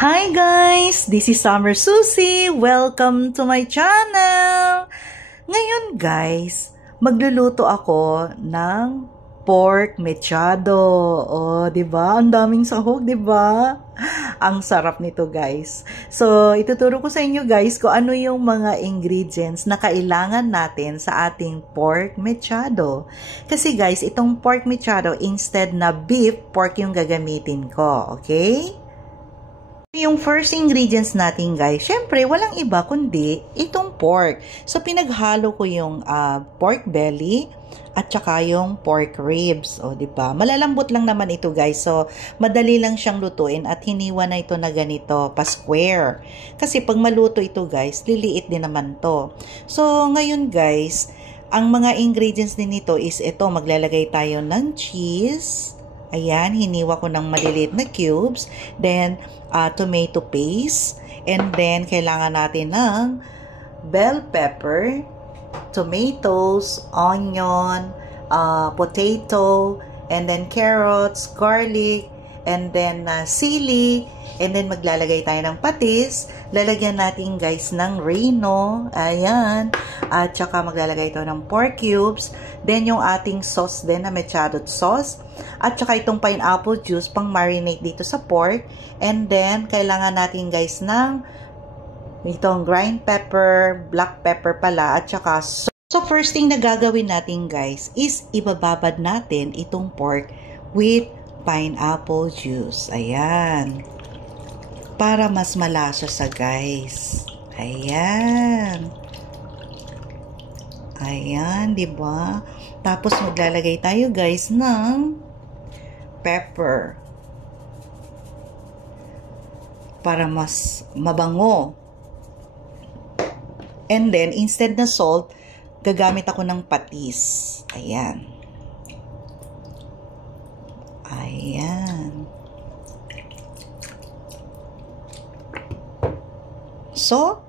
Hi guys! This is Summer Susie. Welcome to my channel! Ngayon guys, magluluto ako ng pork mechado. Oh, 'di ba? Ang daming sahog, 'di ba? Ang sarap nito guys. So, ituturo ko sa inyo guys kung ano yung mga ingredients na kailangan natin sa ating pork mechado. Kasi guys, itong pork mechado, instead na beef, pork yung gagamitin ko. Okay? Yung first ingredients natin guys, syempre walang iba kundi itong pork. So pinaghalo ko yung pork belly at saka yung pork ribs. O di ba? Malalambot lang naman ito guys. So madali lang siyang lutuin at hiniwa na ito na ganito pa square. Kasi pag maluto ito guys, liliit din naman to. So ngayon guys, ang mga ingredients din nito is ito, maglalagay tayo ng cheese. Ayan, hiniwa ko ng maliliit na cubes. Then, tomato paste. And then, kailangan natin ng bell pepper, tomatoes, onion, potato, and then carrots, garlic, and then sili. And then, maglalagay tayo ng patis. Lalagyan natin guys ng reno. Ayan. At saka maglalagay tayo ng pork cubes. Then, yung ating sauce din na mechado sauce. At saka itong pineapple juice pang marinate dito sa pork. And then, kailangan natin guys ng itong grind pepper, black pepper pala, at saka so first thing na gagawin natin guys is ibababad natin itong pork with pineapple juice. Ayan. Para mas malasa sa guys. Ayan. Ayan, di ba? Tapos maglalagay tayo guys ng pepper para mas mabango. And then instead na salt, gagamit ako ng patis. Ayan. Ayan. So,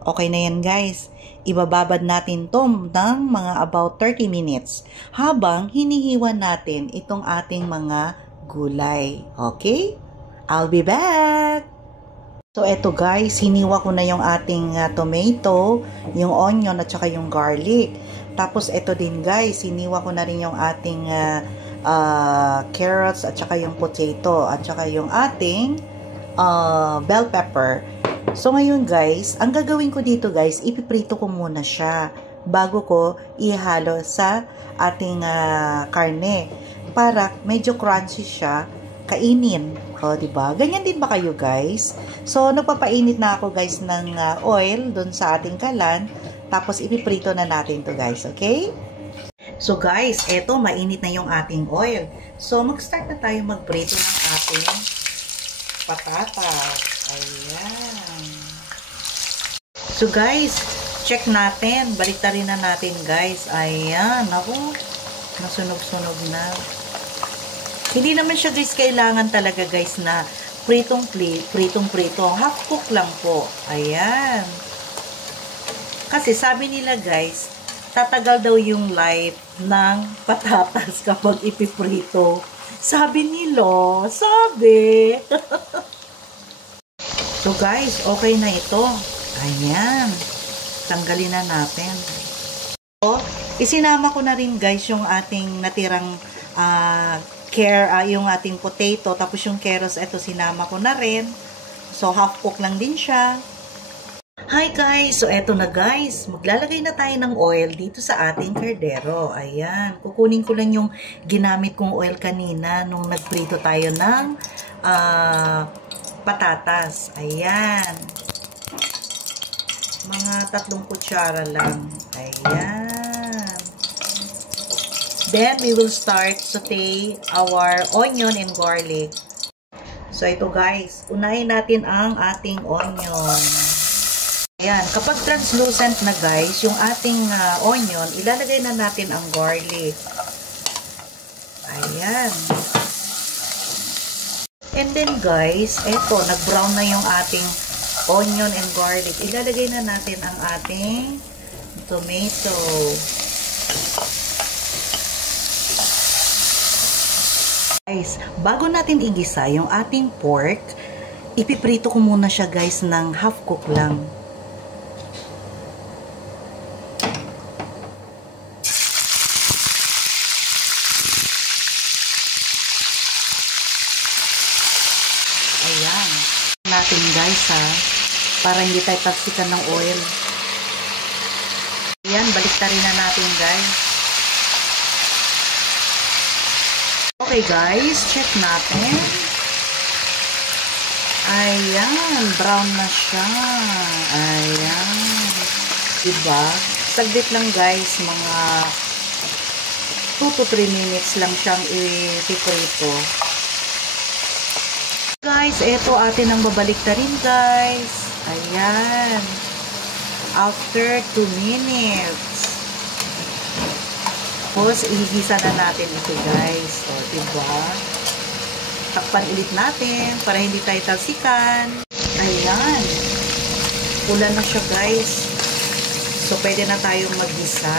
okay na yan guys. Ibababad natin to ng mga about 30 minutes habang hinihiwa natin itong ating mga gulay. Okay? I'll be back! So, eto guys, hiniwa ko na yung ating tomato, yung onion at saka yung garlic. Tapos, eto din guys, hiniwa ko na rin yung ating carrots at saka yung potato at saka yung ating bell pepper. So, ngayon guys, ang gagawin ko dito guys, ipiprito ko muna siya bago ko ihalo sa ating karne para medyo crunchy siya kainin. O, diba? Ganyan din ba kayo guys? So, nagpapainit na ako guys ng oil dun sa ating kalan. Tapos, ipiprito na natin to guys. Okay? So, guys, eto, mainit na yung ating oil. So, mag-start na tayo magprito ng ating patatas. Ayan. So guys, check natin. Baliktarin na natin guys. Ayan. Ako, nasunog-sunog na. Hindi naman siya guys kailangan talaga guys na pritong-pritong. Half cook lang po. Ayan. Kasi sabi nila guys, tatagal daw yung life ng patatas kapag ipiprito. Sabi nila. Sabi. So guys, okay na ito. Ayan. Tanggalin na natin. So, isinama ko na rin guys yung ating natirang yung ating potato. Tapos yung carrots, ito sinama ko na rin. So, half cook lang din siya. Hi guys! So, eto na guys. Maglalagay na tayo ng oil dito sa ating kardero. Ayan. Kukunin ko lang yung ginamit kong oil kanina nung nagprito tayo ng patatas. Ayan. Mga 3 kutsara lang. Ayan. Then, we will start saute our onion and garlic. So, ito guys. Unahin natin ang ating onion. Ayan. Kapag translucent na guys, yung ating onion, ilalagay na natin ang garlic. Ayan. And then guys, eto, nag-brown na yung ating onion and garlic. Ilalagay na natin ang ating tomato. Guys, bago natin igisa yung ating pork, Ipiprito ko muna siya guys ng half cook lang. Ayan. Natin guys ha. Para hindi tayo taksikan ng oil. Ayan, baliktarin na natin guys. Okay guys, check natin. Ayan, brown na siya. Ayan. Diba? Saglit lang guys, mga 2 to 3 minutes lang siyang ipiprito. Guys, eto atin ang babaliktarin guys. Ayan. After 2 minutes. Tapos, ihigisa na natin ito guys. O, diba? Takpan ulit natin para hindi tayo talsikan. Ayan. Pula na siya guys. So, pwede na tayong maggisa.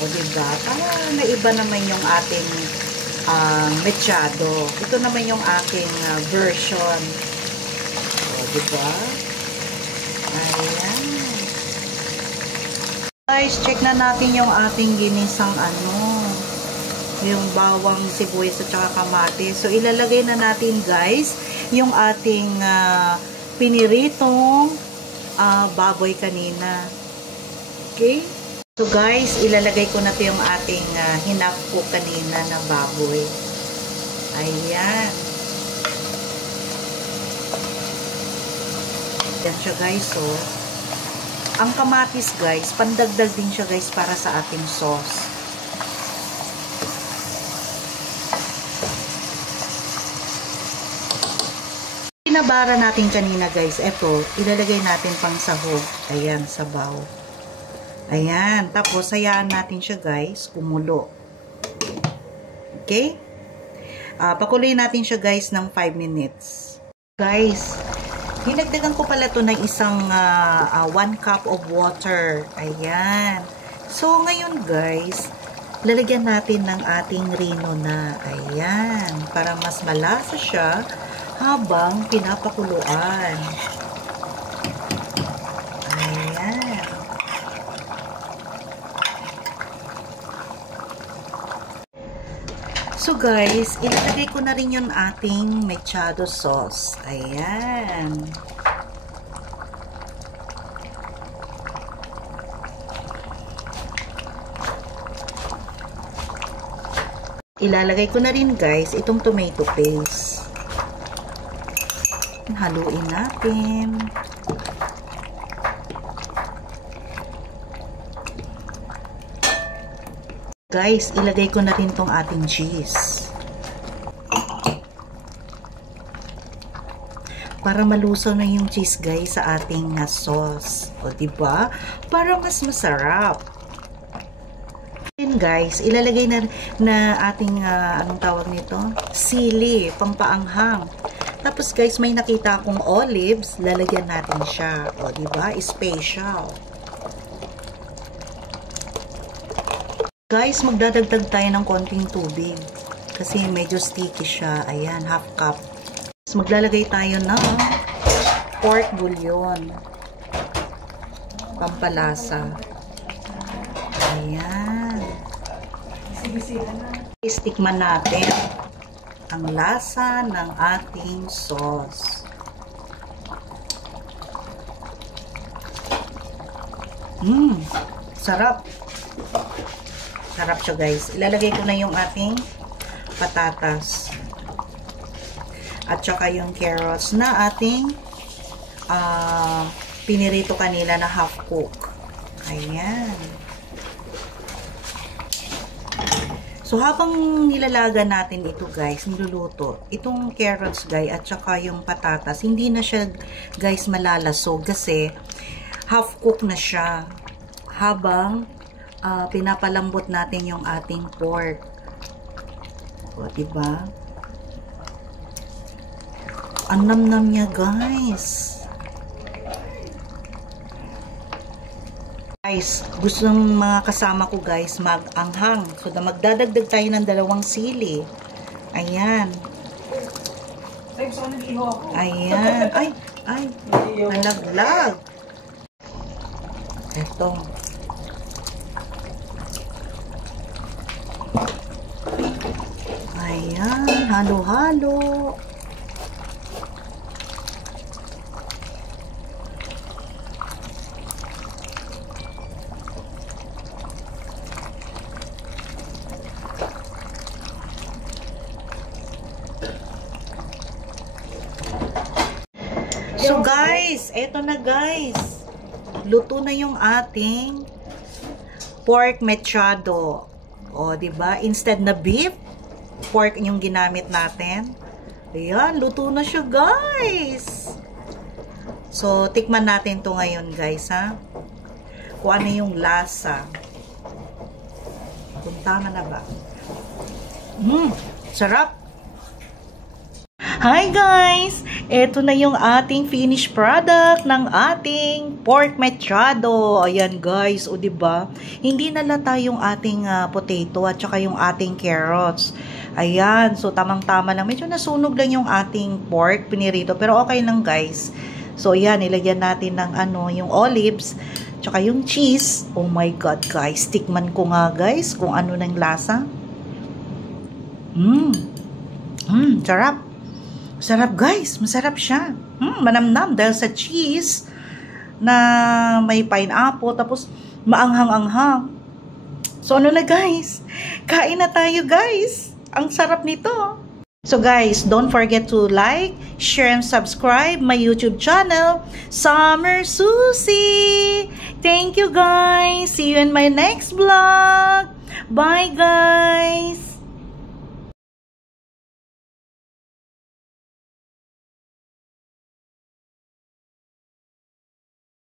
O, diba? Naiba naman yung ating mechado. Ito naman yung aking version. O, diba? Ayan. Guys, check na natin yung ating ginisang yung bawang, sibuyas at saka kamatis. So, ilalagay na natin guys yung ating piniritong baboy kanina. Okay? So, guys, ilalagay ko na ito yung ating hinakpo kanina na baboy. Ayan. Yan siya guys, so. Ang kamatis guys, pandagdag din siya guys para sa ating sauce. Pinabara natin kanina guys, eto, ilalagay natin pang sahog. Ayan, sabaw. Ayan, tapos hayaan natin siya guys, kumulo. Okay? Pakuluin natin siya guys ng 5 minutes. Guys, hinagdagan ko pala to ng isang 1 cup of water. Ayan. So, ngayon guys, lalagyan natin ng ating rino na. Ayan. Para mas malasa siya habang pinapakuluan. Ayan. So guys, ilalagay ko na rin yung ating mechado sauce. Ayan. Ilalagay ko na rin guys itong tomato paste. Haluin natin. Guys, ilagay ko na rin tong ating cheese. Para malusaw na yung cheese guys sa ating sauce. O diba? Para mas masarap. And guys, ilalagay na ating anong tawag nito? Sili, pampaanghang. Tapos guys, may nakita akong olives, lalagyan natin siya. O diba? Special. Guys, magdadagdag tayo ng konting tubig. Kasi medyo sticky siya. Ayan, half cup. So, maglalagay tayo ng pork bouillon. Pampalasa. Ayan. Istikman natin ang lasa ng ating sauce. Sarap. Sarap siya guys. Ilalagay ko na yung ating patatas. At saka yung carrots na ating pinirito kanila na half cook. Ayan. So habang nilalaga natin ito guys, niluluto, itong carrots guys at saka yung patatas, hindi na siya guys malalasog kasi half cook na siya. Habang pinapalambot natin yung ating pork. O, diba? Ang namnam niya, guys. Guys, gusto ng mga kasama ko, guys, mag-anghang. So, magdadagdag tayo ng 2 sili. Ayan. Ayan. Ay. Nalaglag. Ito. Ayan. Halo-halo. So guys, eto na guys. Luto na yung ating pork mechado. O, di ba? Instead na beef, pork yung ginamit natin. Ayan, luto na siya guys. So, tikman natin to ngayon guys, ha? Kung ano yung lasa. Kung tama na ba? Sarap! Hi guys! Ito na yung ating finished product ng ating pork mechado. Ayan guys, o diba? Hindi nalata yung ating potato at saka yung ating carrots. Ayan, so tamang-tama lang. Medyo nasunog lang yung ating pork pinirito, pero okay lang guys. So ayan, ilagyan natin ng yung olives, tsaka yung cheese. Oh my god guys, tikman ko nga guys kung ano nang lasa. Sarap. Sarap guys, masarap siya. Manamnam dahil sa cheese na may pineapple, tapos maanghang-anghang. So ano na guys, kain na tayo guys. Ang sarap nito. So guys, don't forget to like, share, and subscribe my YouTube channel, Summer Susie. Thank you guys. See you in my next vlog. Bye guys.